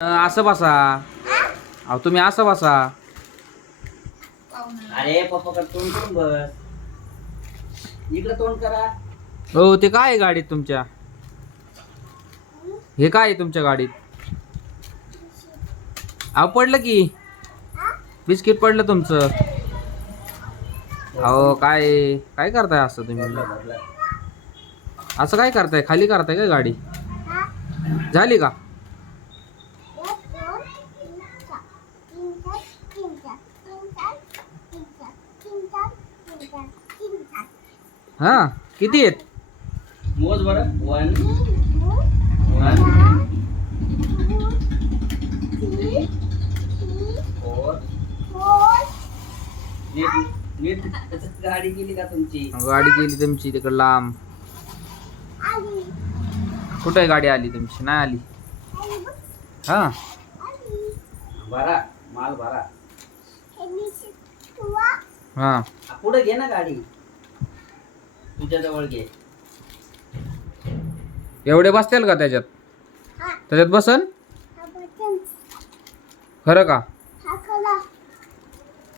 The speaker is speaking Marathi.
असं बसा. अहो तुम्ही असं बसा. अरे पप्पा तोंड करून बस. इकडे तोंड करा. हो ते काय आहे गाडीत तुमच्या? हे काय आहे तुमच्या गाडीत? अहो पडलं की. बिस्किट पडलं तुमचं. अहो काय? काय करताय असं तुम्ही? असं काय करताय? खाली करताय का गाडी? झाली का? हा किती आहेत? मोज बरं. वन वन फोर नीट नीट गाडी गेली का तुमची? गाडी गेली तुमची तिकडं लांब. कुठे गाडी आली तुमची? नाही आली. हा. भरा माल भरा. हा. पुढे घे ना गाडी. तुझ्या जवळ घे. एवढे बसतील का त्याच्यात? त्याच्यात बसन. खरं का?